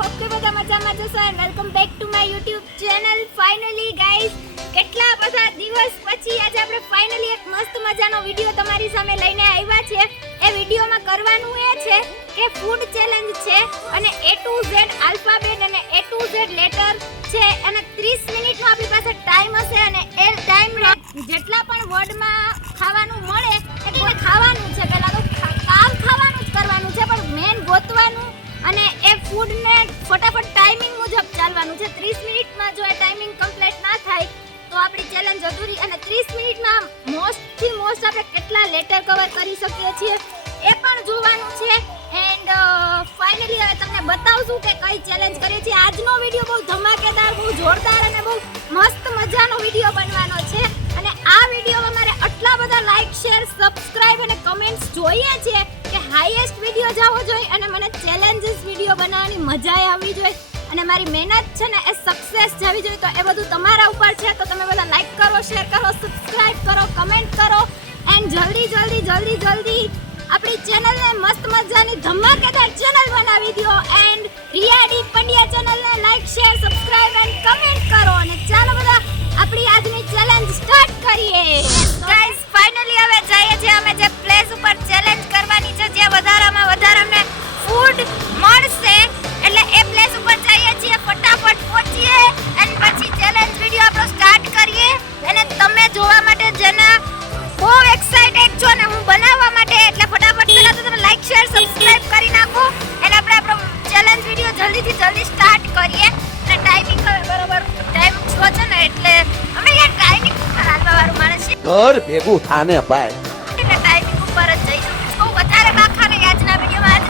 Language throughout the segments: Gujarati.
હોપ કે બધા મજામાં જશો and welcome back to my YouTube channel. Finally guys, કેટલા બધા દિવસ પછી આજે આપણે ફાઇનલી એક મસ્ત મજાનો વિડિયો તમારી સામે લઈને આવ્યા છે. એ વિડિયોમાં કરવાનું એ છે કે ફૂડ ચેલેન્જ છે અને A to Z આલ્ફાબેટ અને A to Z લેટર છે અને 30 મિનિટનો આપણી પાસે ટાઈમ હશે અને એ ટાઈમમાં જેટલા પણ વર્ડમાં ખાવાનું મળે એટલે ખાવાનું છે. પહેલા તો કામ ખાવાનું જ કરવાનું છે પણ મેન ગોતવાનું અને એ ફૂડને ફટાફટ ટાઈમિંગ મુજબ ચાલવાનું છે. 30 મિનિટમાં જો એ ટાઈમિંગ કમ્પ્લીટ ના થાય તો આપણી ચેલેન્જ અધૂરી અને 30 મિનિટમાં મોસ્ટથી મોસ્ટ આપણે કેટલા લેટર કવર કરી શકીએ છીએ એ પણ જોવાનું છે. એન્ડ ફાઇનલી હવે તમને બતાવશું કે કઈ ચેલેન્જ કરીએ છીએ. આજનો વિડિયો બહુ ધમાકેદાર, બહુ જોરદાર અને બહુ મસ્ત મજાનો વિડિયો બનવાનો છે અને આ વિડિયોમાં મારે આટલા બધા લાઈક, શેર, સબસ્ક્રાઇબ અને કમેન્ટ્સ જોઈએ છે કે હાઈએસ્ટ વિડિયો જાવો જોઈએ અને મને ચેલેન્જીસ વિડિયો બનાવવાની મજા આવવી જોઈએ અને મારી મહેનત છે ને એ સક્સેસ જવી જોઈએ. તો એ બધું તમારા ઉપર છે. તો તમે બધા લાઈક કરો, શેર કરો, સબસ્ક્રાઇબ કરો, કમેન્ટ કરો એન્ડ જલ્દી આપણી ચેનલને મસ્ત મજાની ધમાકેદાર ચેનલ બનાવી દો એન્ડ રિયાડી પંડ્યા ચેનલને like, share, subscribe and comment કરો અને ચાલો બધા આપણી આજની ચેલેન્જ સ્ટાર્ટ કરીએ. ગાઈસ, ફાઇનલી હવે જઈએ છીએ અમે જે પ્લેસ ઉપર ચેલેન્જ કરવાની છે જ્યાં વધારામાં વધારે અમને ફૂડ મળશે એટલે એ પ્લેસ ઉપર જઈએ છીએ. ફટાફટ પહોંચીએ એન્ડ પછી ચેલેન્જ વિડિયો આપણો સ્ટાર્ટ કરીએ અને તમે જોવા માટે જેના બહુ એક્સાઇટેડ છો ને હું બનાવવા માટે એટલે ફટાફટ પહેલા તો તમે લાઈક, શેર, સબસ્ક્રાઇબ કરી નાખો અને આપણે આપણો ચેલેન્જ વિડિયો જલ્દીથી જલ્દી સ્ટાર્ટ કરીએ. અને ટાઈમિંગ હવે બરોબર ટાઈમ છો છે ને એટલે અમે યાર ટાઈમિંગ ઉપર હાલવા વાળું માણસ છે. ઘર ભેગું થાને ભાઈ એટલે ટાઈમિંગ ઉપર જ જઈશું. બહુ વધારે બાખા નહીં આજના વિડિયોમાં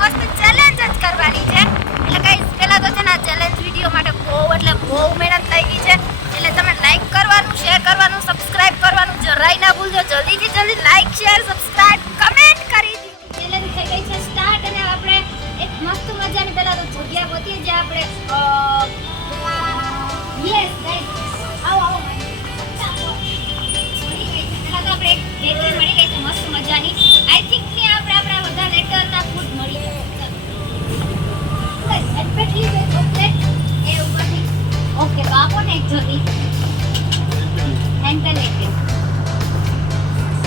મસ્ત ચેલેન્જ જ કરવાની છે. એટલે ગાઈસ, પહેલા તો છે ને ચેલેન્જ વિડિયો માટે બહુ મહેનત થઈ ગઈ છે એટલે તમે લાઈક કરવાનું, શેર કરવાનું, સબસ્ક્રાઇબ કરવાનું જરાય ના ભૂલજો. જલ્દીથી જલ્દી લાઈક, શેર, સબસ્ક્રાઇબ, કમેન્ટ કરી દીધું. ચેલેન્જ થઈ ગઈ છે સ્ટાર્ટ અને આપણે એક મસ્ત મજાની પહેલા તો જગ્યા ગોતીએ જે આપણે યસ ગાઈસ આવો મળી ગઈ છે. પહેલા તો આપણે એક બેકરી મળી ગઈ છે મસ્ત મજાની. આઈ થિંક કે આપણે આપણા બધા લેટરના ફૂડ મળી જશે. બસ એસ્પેશલી વે ચોકલેટ એ ઉપરથી ઓકે તો આપો ને એક જલ્દી એન્ટેલિકે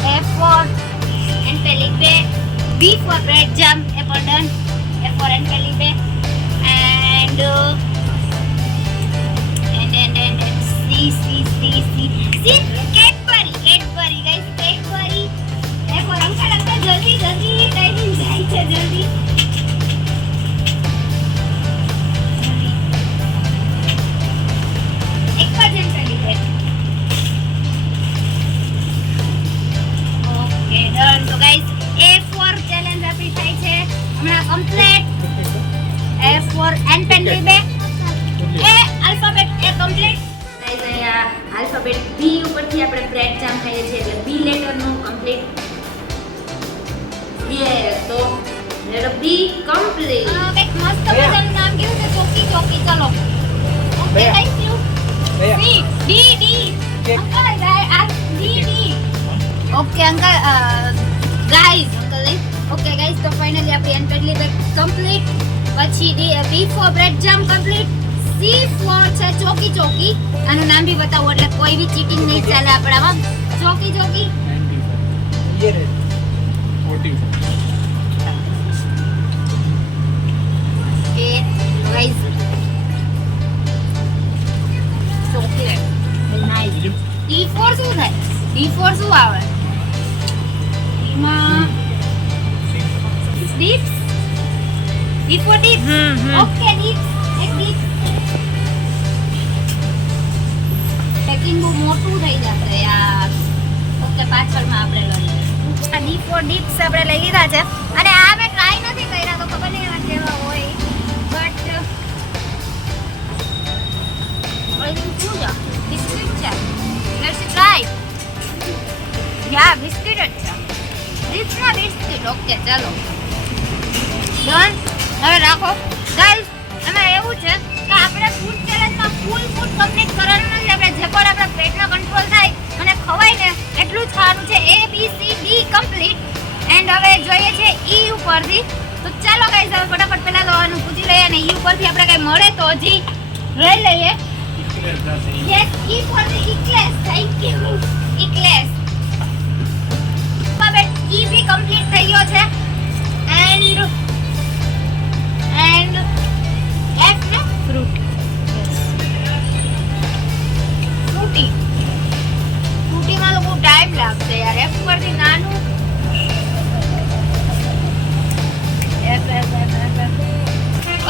A for Entelibe, B for bread jam, A for done, A for Entelibe, and C Cadbury guys, Cadbury, A for uncle जल्दी टाइमिंग જાય છે જલ્દી. એક પર Entelibe. ડન. તો ગાઈસ, A for ચેલેન્જ આપણી થાય છે હમણાં complete. A for Entelibe, A alphabet A complete. Guys, અહીંયા આલ્ફાબેટ B ઉપરથી આપણે બ્રેડ જામ ખાઈએ છીએ એટલે B લેટરનું કમ્પ્લીટ. યસ, તો લેટર B કમ્પ્લીટ. એક મસ્ત મજાનું નામ કેવું છે ચોકી. ચલો okay, thank you. D uncle આ D okay uncle guys okay guys, તો ફાઇનલી આપણી Entelibe કમ્પ્લીટ. પછી B for bread jam complete. C for છે ચોકી. આનું નામ બી બતાવો એટલે કોઈ બી ચીટિંગ નહીં ચાલે આપણામાં. ચોકી ये रे 40 એ guys chocolate nice. D for શું થાય? D for શું આવે? માં dips. D for dips. Okay, dips. એક dips. પેકિંગ બહુ મોટું થઈ જશે યાર. ઓકે, પાછળમાં આપણે લઈ આ D for dips આપણે લઈ લીધા છે અને આ મેં ટ્રાય નથી કર્યા તો ખબર નહીં એમાં કેવા હોય બટ શું છે? બિસ્કિટ છે. Let's try. યા બિસ્કિટ જ છે. ડિપ્સના બિસ્કિટ. ઓકે, ચાલો ડન. હવે રાખો ગાઈસ. એમાં એવું છે કે આપણે ફૂડ ચેલેન્જમાં ફૂલ ફૂડ કમ્પ્લીટ કરવાનું નથી. આપણે જે પણ આપણા પેટનો કંટ્રોલ થાય અને ખવાય ને એટલું જ ખાવાનું છે. A B C D complete and હવે જોઈએ છે E ઉપરથી. તો ચાલો ગાઈસ, હવે ફટાફટ પહેલા તો આનું પૂછી લઈએ અને ઈ ઉપરથી આપણે કઈ મળે તો હજી લઈ લઈએ. યસ, ઈ પરથી ઇક્લેસ. Thank you ઇક્લેસ. હવે ઈ બી કમ્પ્લીટ થઈ ગયો છે એન્ડ એફ ને ફ્રૂટ ફ્રૂટીમાં તો બહુ ટાઈમ લાગશે યાર. એફ પરથી નાનું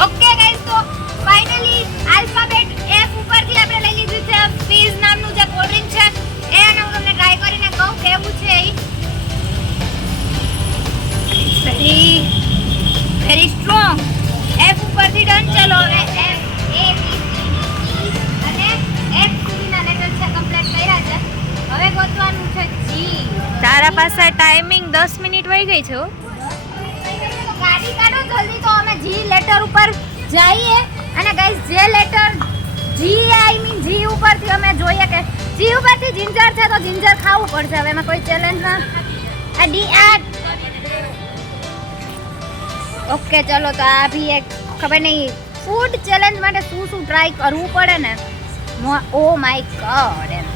ઓકે ગાઈસ, તો ફાઇનલી આલ્ફાબેટ એફ ઉપરથી આપણે લઈ લીધું છે ફીઝ નામનું જે કોલ્ડ ડ્રિંક છે એ, અને હું તમને ટ્રાય કરીને કહું કેવું છે. Very strong. એફ ઉપરથી ડન. ચલો હવે F A B C D અને એફ સુધીના લેટર છે કમ્પ્લીટ કર્યા છે. હવે ગોતવાનું છે જી. તારા પાસે ટાઈમિંગ 10 મિનિટ વહી ગઈ છે. ગાડી કાઢો જલ્દી, તો અમે જી લેટર ઉપર જઈએ. અને ગાઈસ જે લેટર જી આઈ મીન જી ઉપરથી અમે જોઈએ કે જી ઉપરથી જિંજર છે તો જિંજર ખાવું પડશે. હવે એમાં કોઈ ચેલેન્જ ના. આ ડી આ ઓકે ચલો, તો આ ભી એક ખબર નહીં ફૂડ ચેલેન્જ માટે શું શું ટ્રાય કરવું પડે ને. ઓ માય ગોડ એમ.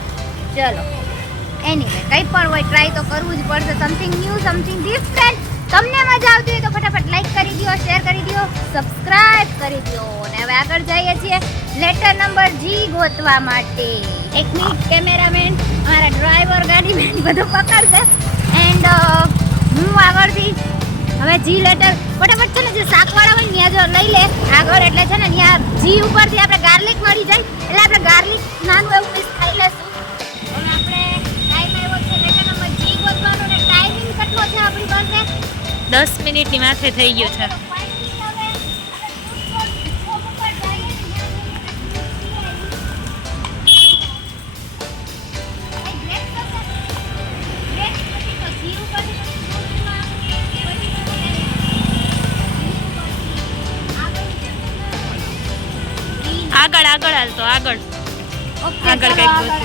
ચલો એનીવે કંઈ પણ હોય ટ્રાય તો કરવું જ પડશે. Something new, something different. તમને મજા આવતી હોય તો ફટાફટ લાઈક કરી દો, શેર કરી દો, સબસ્ક્રાઇબ કરી દો. અને હવે આગળ જઈએ છીએ લેટર નંબર જી ગોતવા માટે. એક મિનિટ, કેમેરામેન અમારા ડ્રાઈવર ગાડીમેન બધું પકડશે એન્ડ હું આગળથી હવે જી લેટર ફટાફટ છે ને જે શાકવાળા હોય ને ત્યાં જો લઈ લે આગળ, એટલે છે ને ત્યાં જી ઉપરથી આપણે ગાર્લિક મળી જાય એટલે આપણે ગાર્લિક નાનું એવું પીસ ખાઈ લેશું. હવે આપણે ટાઈમ આવ્યો છે લેટર નંબર જી ગોતવાનો ને ટાઈમિંગ કેટલો છે આપણી પાસે? 10 મિનિટની માથે થઈ ગયું છે. આગળ આગળ હાલ તો આગળ આગળ કઈક ગોતું.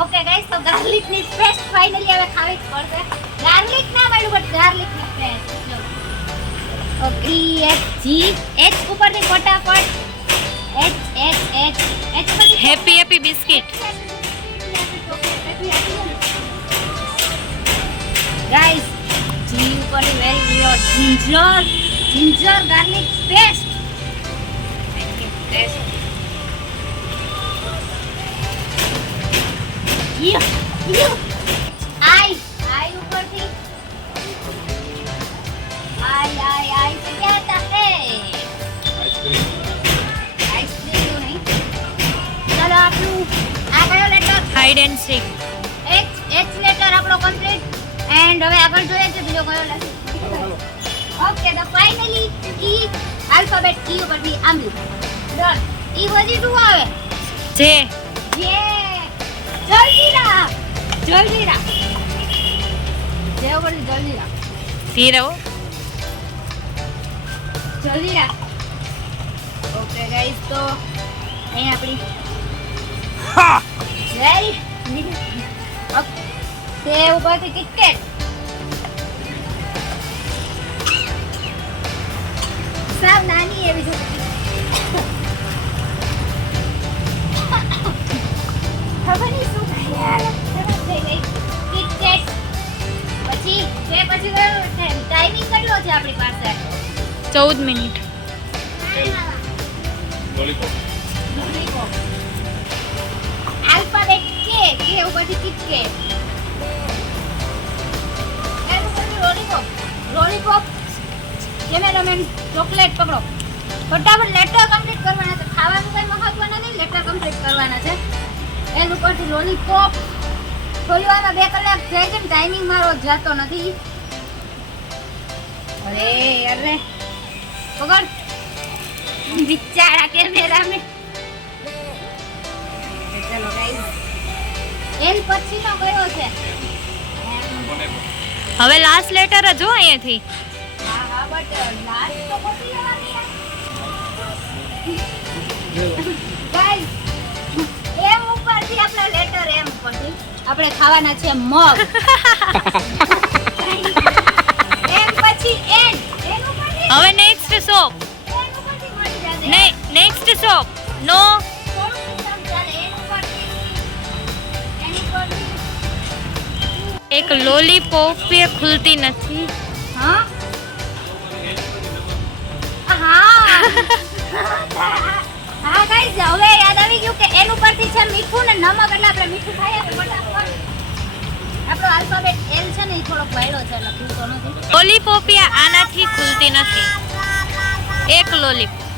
ઓકે ગાઈસ, તો ગાર્લિક ની પેસ્ટ ફાઇનલી હવે ખાવી જ પડશે. ગાર્લિક ના મળ્યું બટ ગાર્લિક ની paste. Okay H G H ઉપરથી ફટાફટ એચ એચ એચ એચ ઉપરથી happy happy biscuit. Guys G ઉપરથી very weird ginger garlic paste. I ઉપરથી આઈ से क्या आता है? आइसक्रीम नहीं. चलो આપણું આ કયો letter? Hide and seek. H letter આપણો કમ્પ્લીટ એન્ડ હવે આગળ જોઈએ છે બીજો કયો લેટર. ઓકે, તો ફાઇનલી ઈ આલ્ફાબેટ ઈ ઉપરથી આંબલી. ડન. ઈ પછી શું આવે? જે જલ્દીરા જે ઉપરથી જલ્દીરા. ધીરો. જલ્દીરા. ઓકે ગાઈસ, તો અહીં આપણી વેરી ઓકે તે ઉપરથી કિટકેટ. સાવ નાની એવી છે. ખબર નહીં શું થાય યાર. ખરાબ થઈ ગઈ. કિટકેટ. પછી ટાઈમિંગ કેટલો છે આપણી પાસે? 14 મિનિટ. આલ્ફાબેટ કે ઉપરથી કિટકેટ. એમ ઉપરથી લોલીપોપ. કેમેરામેન ચોકલેટ પકડો. ફટાફટ લેટર કમ્પ્લીટ કરવાના છે. ખાવાનું કઈ મહત્વ નથી, લેટર કમ્પ્લીટ કરવાના છે. એન ઉપરથી લોલીપોપ. ખોલવામાં 2 કલાક થઈ છે. ટાઈમિંગ મારો જતો નથી. અરે પકડ બિચારા કેમેરા મે ચલો ગાઈસ એલ પછીનો કયો છે હવે લાસ્ટ લેટર જ હો અહીંયાથી. હા હા બટ લાસ્ટ તો પછી આવવાની ગાઈસ એમ ઉપરથી આપણે લેટર એમ પછી આપણે ખાવાના છે મગ એમ પછી એન એન ઉપરથી હવે નેક્સ્ટ શોપ. એન ઉપરથી મળી જશે નેક્સ્ટ શોપ. નો થોડું સિસ્ટમ ચાલે એન ઉપરથી એની ઉપરથી એક લોલીપોપ એ ખુલતી નથી. હા હા હા ગાઈસ હવે યાદ આવી ગયું કે એન ઉપરથી છે મીઠું ને નમક એટલે આપણે મીઠું ખાઈએ તો ફટાફટ આપણો આલ્ફાબેટ એલ છે ને એ થોડોક વાયડો છે એટલે ખુલતો નથી લોલીપોપ એ આનાથી ખુલતી નથી. એક લોલીપોપ.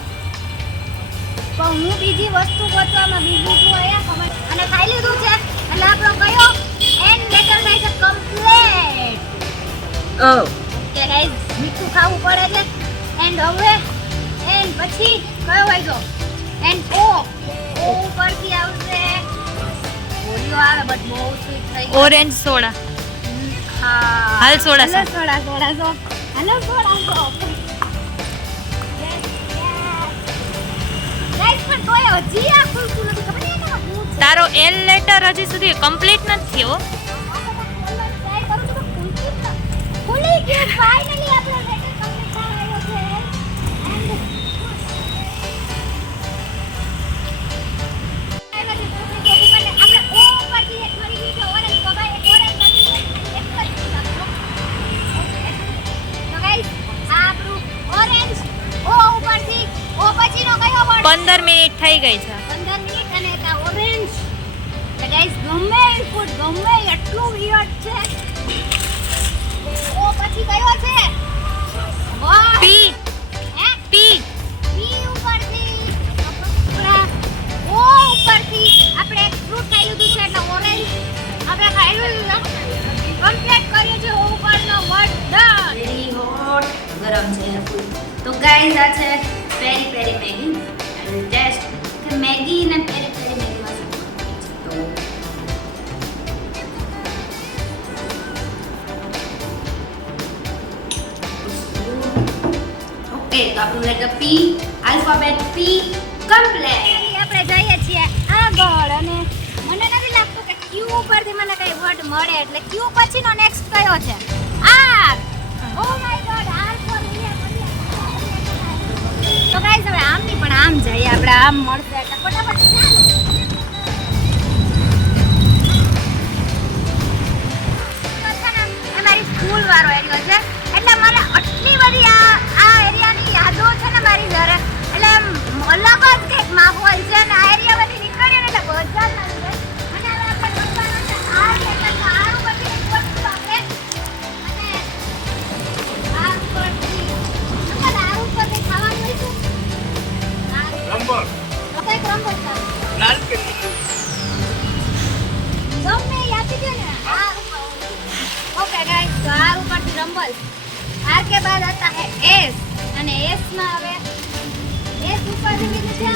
પણ હું બીજી વસ્તુ ગોતવામાં બીજું શું આયા ખબર અને ખાઈ લીધું છે એટલે આપણો કયો એન લેટર થાય છે કમ્પ્લીટ કે ગાઈસ મીઠું ખાવું પડે છે એન્ડ હવે એન પછી કયો વાગ્યો એન્ડ ઓ ઉપરથી આવશે ઓરિયો આવે બટ બહુ સ્વીટ થઈ ગયું ઓરેન્જ સોડા. હા હાલ સોડા હાલો સોડા હાલો સોડા ગાઈસ પણ તોય હજી આ ખુલતું નથી ખબર નહીં એમાં શું છે તારો એલ લેટર હજી સુધી કમ્પ્લીટ નથી થયો. ખુલી ગયું ફાઇનલી આપણો લેટર કમ્પ્લીટ થયો છે ઓરેન્જ ઓ ઉપરથી ઓ પછીનો કયો વર્ડ 15 મિનિટ થઈ ગઈ છે. 15 મિનિટ અને એક ઓરેન્જ તો ગાઈસ ગમે ફૂડ ગમે એટલું વિયર્ડ છે ઓ પછી કયો છે વાહ પી હે પી પી ઉપરથી આપણા ઓ ઉપરથી આપણે એક ફ્રૂટ ખાઈ લીધું છે એટલે ઓરેન્જ આપણે ખાઈ લીધું કમ્પ્લીટ કરીએ છે ઓ ઉપરનો વર્ડ ડન વેરી હોટ ગરમ છે તો ગાઈસ આ છે પેરી પેરી મેગી અને ટેસ્ટ કે મેગી ને પેરી પેરી મેગીમાં શું તો ઓકે તો આપણું લેટર પી આલ્ફાબેટ પી કમ્પ્લીટ આપણે જઈએ છીએ આગળ અને મને નથી લાગતું કે ક્યુ ઉપરથી મને કઈ વર્ડ મળે એટલે ક્યુ પછીનો નેક્સ્ટ કયો છે R O my god R for તો ગાઈસ હવે આમ નહીં પણ આમ જઈએ આપણે આમ મળશે એટલે ફટાફટ ચાલો મારી સ્કૂલ વાળો એરિયો છે એટલે મને આટલી બધી આ એરિયાની યાદો છે ને મારી ઘરે એટલે આમ અલગ જ કંઈક માહોલ છે અને આ એરિયા બધી નીકળીએ ને એટલે બધા જ લાગે અને હવે આપણે કરવાનું છે આ એટલે સારું બધી એક વસ્તુ આપણે અને આ પરથી આપણે દારૂ પરથી ખાવાનું હોય છે નંબર કંઈક રંગો છે લાલ પેલી ગમે યાદ છે ને આ ओके गाइस तो आर ऊपर થી રંબલ आर के बाद आता है एस અને एस માં હવે एस ઉપર થી બીજું છે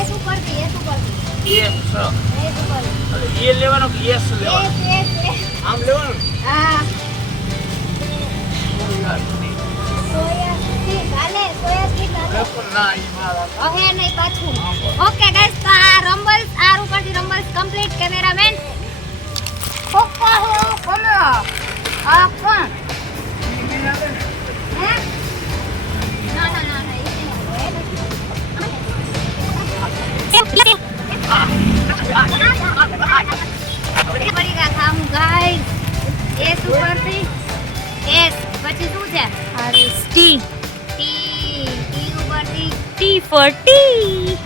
एस ઉપર થી एस ઉપર એ લેવાનો કે એસ લેવાનો एस આમ લેવાનું હા સોયા સ્ટીક આલે સોયા સ્ટીક આલે ના ઈ મારા હવે નહીં પાછું ઓકે ગાઈસ તો આ રંબલ્સ આર ઉપર થી રંબલ્સ કમ્પ્લીટ કેમેરામેન પપ્પા હો કોનો આ કોણ હે ના પડીકા ખાવું ગાઈસ એસ ઉપરથી એસ પછી શું છે ટી ટી ટી ઉપરથી T for T.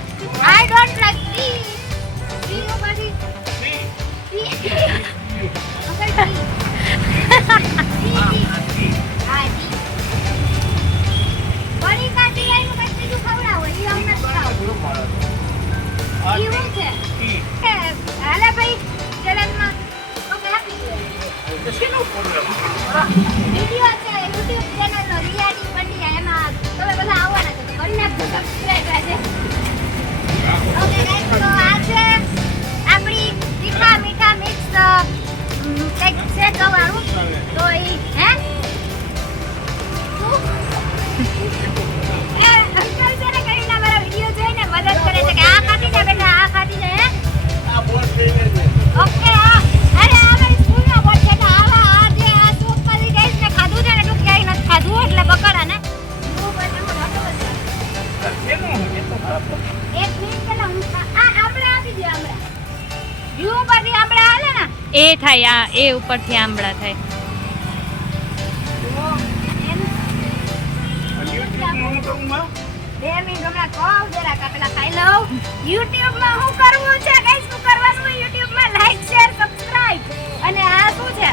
I don't like T T ઉપરથી ટી ઓકે ટી હા ટી પડીકા ટી આઈ નું કઈ બીજું ખવડાવો ઈ અમને ખવડાવો ઈ શું છે હાલે ભાઈ ચેલેન્જમાં ઓકે આપી દે વિડિયો છે YouTube ચેનલ નો રિયાડી પંડ્યા એમાં એ થાય આ એ ઉપરથી આંબળા થાય. યુટ્યુબમાં હું કરું માં? 2 મિનિટ હમણાં કહું જરાક આ પેલા ખાઈ લઉં. યુટ્યુબમાં શું કરવું છે ગાઈસ? શું કરવાનું હોય યુટ્યુબમાં? Like share subscribe. અને આ શું છે?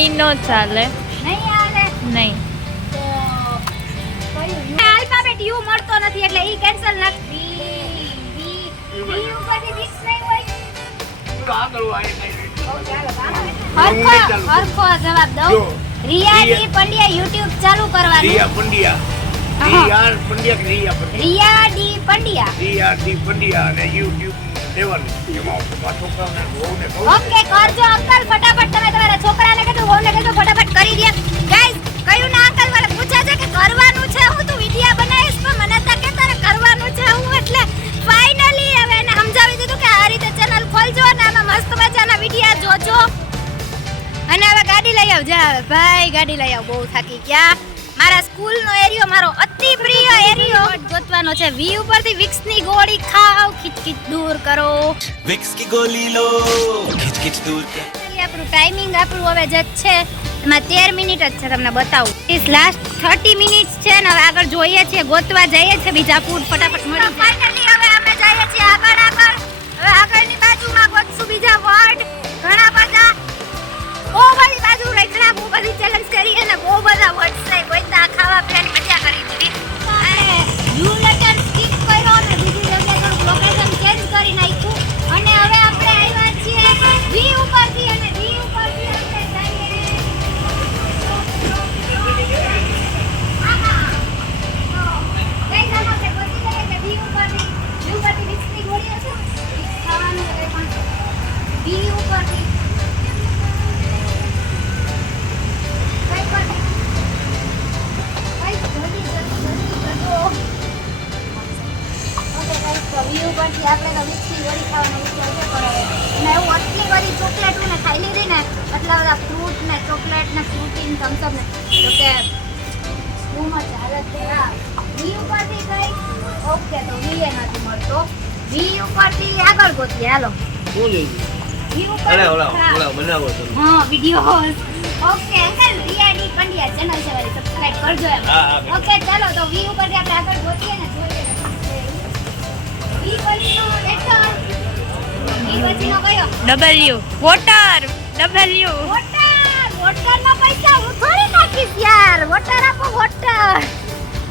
એ નો ચાલે. નહીં આલે નહીં. તો કયું આલ્ફાબેટ યુ મળતો નથી એટલે ઈ કેન્સલ ન બી બી ઉપરથી મિક્સ નહીં હોય. તો આગળ વાય નહીં. ઓકે હાલો હરખો જવાબ દઉં. જો. રિયા પંડ્યા યુટ્યુબ ચાલુ કરવાનું. રિયા પંડ્યા. રિયા પંડ્યા કે રિયા પંડ્યા? રિયા ડી પંડ્યા. રિયા ડી પંડ્યા અને YouTube દેવાનું. એમાં છોકરાઓને વહુને કહું. ઓકે કરજો અંકલ ફટાફટ. તમે તમારા છોકરાને કહેજો વહુને કહેજો ફટાફટ કરી દે. ગાઈસ કયું ના અંકલ વાળા પૂછે છે કે કરવાનું છે હું તું વિડિયા બનાવીશ પણ મને તો કે તારે કરવાનું છે હું એટલે ફાઇનલી હવે એને સમજાવી દીધું કે આ રીતે ચેનલ ખોલજો અને આમાં મસ્ત મજાના વિડિયા જોજો. અને હવે ગાડી લઈ આવ જા હવે ભાઈ ગાડી લઈ આવ. બહુ થાકી ગયા. મારા સ્કૂલનો એરિયો મારો અતિ પ્રિય એરિયો ગોતવાનો છે. વી ઉપરથી વિક્સની ગોળી ખાવ ખીચખીચ દૂર કરો. विक्स की गोली लो खिच खिच दूर कर આપણું ટાઈમિંગ આપણું હવે જ છે એમાં 13 મિનિટ જ છે. તમને બતાવું ઇસ લાસ્ટ 30 મિનિટ્સ છે ને હવે આગળ જોઈએ છીએ ગોતવા જઈએ છીએ બીજા ફૂડ ફટાફટ મળી જાય. ફાઇનલી હવે અમે જઈએ છીએ આગળ. હવે આગળની બાજુમાં ગોતશું બીજા વર્ડ ઘણા બધા. બહુ બધી બાજુ રખડા બહુ બધી ચેલેન્જ કરી અને બહુ બધા વર્ડ છે ગોતા ખાવા પીવાની મજા કરી દીધી. અને યુ લેટર સ્કીપ કર્યો અને બીજી જગ્યાએ થોડું લોકેશન ચેન્જ કરી નાખ્યું અને હવે આપણે આવ્યા છીએ વી ઉપરથી અને વી ઉપરથી આપણે જઈએ વી ઉપરથી આપણે તો મિક્સી ગોળી ખાવાનો વિચાર છે પણ મેં એવું આટલી બધી ચોકલેટ ને ખાઈ લીધી ને આટલા બધા ફ્રૂટ ને ચોકલેટ ને ફ્રૂટી ને થમ્સઅપ ને તો કે શું મજા હાલત ખરાબ. વી ઉપરથી કઈ ઓકે તો વી એ નથી મળતો. વી ઉપરથી આગળ ગોતીએ હાલો. શું જોઈએ? વી ઉપર અરે ઓલા બનાવો તમે. હા વિડિયો ઓકે અંકલ રિયાડી પંડ્યા ચેનલ છે વાળી સબસ્ક્રાઇબ કરજો એમ. હા. ઓકે ચાલો તો વી ઉપરથી આપણે આગળ ગોતીએ ને જોઈએ વી પછીનો લેટર વી પછીનો કયો W વોટર W વોટરના પૈસા હું થોડી નાખીશ યાર. વોટર આપો વોટર.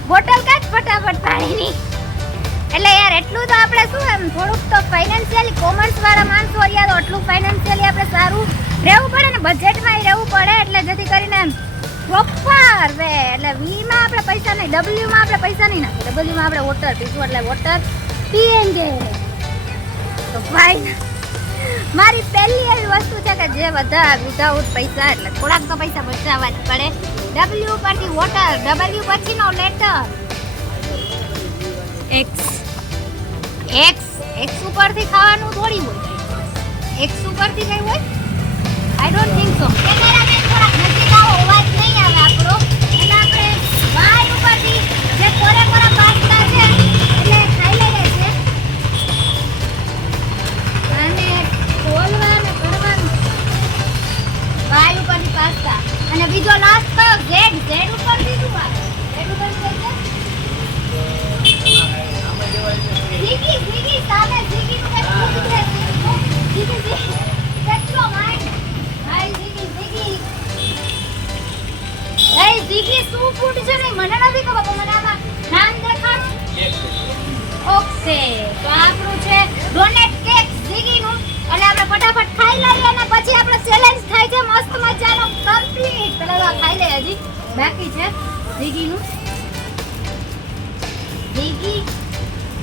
બોટલ કાઢ ફટાફટ પાણીની. એટલે યાર એટલું તો આપણે શું એમ થોડુંક તો ફાઇનાન્શિયલી કોમર્સ વાળા માણસો યાર એટલું ફાઇનાન્શિયલી આપણે સારું રહેવું પડે ને બજેટમાં રહેવું પડે એટલે જેથી કરીને એમ પ્રોપર વે એટલે વી માં આપણે પૈસા નહીં W માં આપણે પૈસા નહીં નાખીએ. W માં આપણે વોટર પીશું એટલે વોટર પીએંગે. તો ફાઇન મારી પહેલી એવી વસ્તુ છે કે જે બધા વિધાઉટ પૈસા એટલે થોડાક તો પૈસા બચાવવા જ પડે. W પરથી વોટર W પછીનો લેટર X X X ઉપરથી ખાવાનું થોડી હોય. X ઉપરથી કઈ હોય? I don't think so. Cameraman થોડાક નજીક આવો અવાજ નહીં આવે આપણો. એટલે આપણે Y ઉપરથી જે કોરા પાસ્તા છે એટલે ખાઈ લઈએ છે. અને ખોલવા અને કરવાનું Y ઉપરથી પાસ્તા અને બીજો લાસ્ટ કયો Z ઉપરથી શું આવે? Z ઉપરથી કઈ છે? Ziggy સામે Ziggy નું કઈ ફૂડ છે. Ziggy કેટલો માઇન્ડ હાય Ziggy hey Ziggy શું ફૂડ છે ને મને નથી ખબર પણ મને આમાં નામ દેખાડ. ઓકે તો આપણું છે ડોનેટ કેક Ziggy નું અને આપણે ફટાફટ ખાઈ લઈએ અને પછી આપણે ચેલેન્જ થાય છે મસ્ત મજાનો કમ્પ્લીટ. પેલા ખાઈ લે હજી બાકી છે Ziggy નું. Ziggy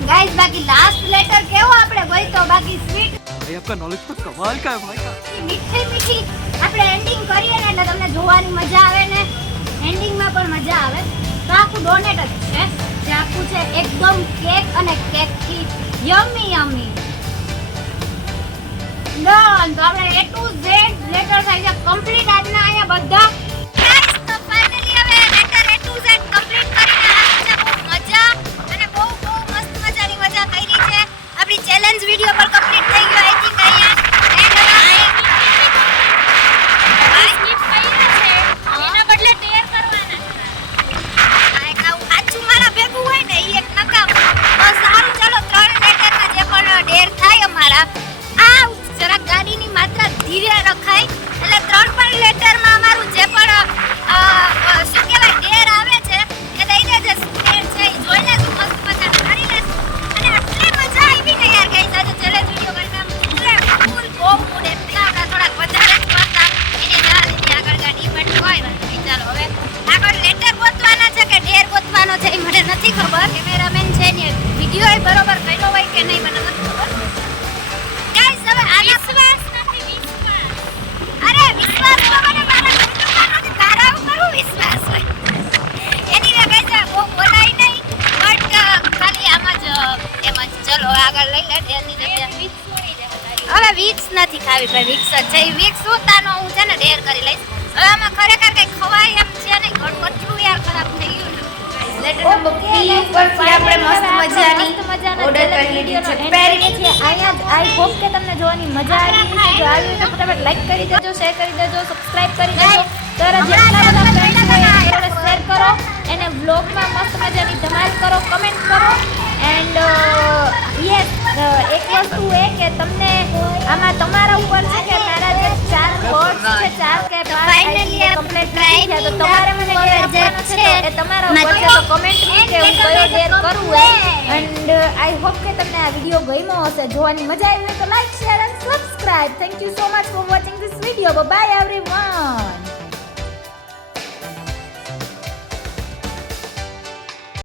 गाइस बाकी लास्ट लेटर केવો આપણે ગઈ તો બાકી સ્વીટ भाई आपका नॉलेज तो कमाल का है भाई का મીઠી મીઠી આપણે એન્ડિંગ કરીએ ને એટલે તમને જોવાની મજા આવે ને એન્ડિંગ માં પણ મજા આવે. તો આખું ડોનેટ જ છે જે આખું છે એકદમ કેક અને કેક થી યમી ડન. તો આપણે A to Z લેટર થાય છે કમ્પ્લીટ આજના અહીંયા બધા. ગાઈસ તો ફાઇનલી હવે letter A to Z complete કરીને આજે બહુ મજા અને બહુ મસ્ત મજાની મજા કરી છે. આપણી ચેલેન્જ વિડિયો પર કમ્પ્લીટ થઈ ગયો આઈ થિંક અહીંયા એન્ડ હવે નથી ખાવી ભાઈ વિક્સ જ છે ઈ વિક્સ ઉતાનો હું છે ને ઢેર કરી લઈશ હવે આમાં ખરેખર કઈ ખવાય એમ છે નહીં કેટલું યાર ખરાબ થઈ ગયું છે લેટર નંબર 3 પરથી આપણે મસ્ત મજાની ઓર્ડર કરી લીધી છે પેરી છે અહીંયા જ આઈ હોપ કે તમને જોવાની મજા આવી હશે જો આવી તો ફટાફટ લાઈક કરી દેજો શેર કરી દેજો સબસ્ક્રાઇબ કરી દેજો તરત જેટલા બધા ફ્રેન્ડ્સ હોય એને શેર કરો એને વ્લોગમાં મસ્ત મજાની ધમાલ કરો કમેન્ટ કરો એન્ડ યસ એક વસ્તુ એ કે તમને આમાં તમારા ઉપર છે કે મારા જે 4 વર્ડ્સ છે 4 કે 5 ફાઇનલી કમ્પ્લીટ ટ્રાય તો તમારે મને જે છે એ તમારા ઉપર છે તો કમેન્ટ માં કે હું કયો ડેર કરું એન્ડ આઈ હોપ કે તમને આ વિડિયો ગમ્યો હશે જોવાની મજા આવી હોય તો like share and subscribe thank you so much for watching this video by everyone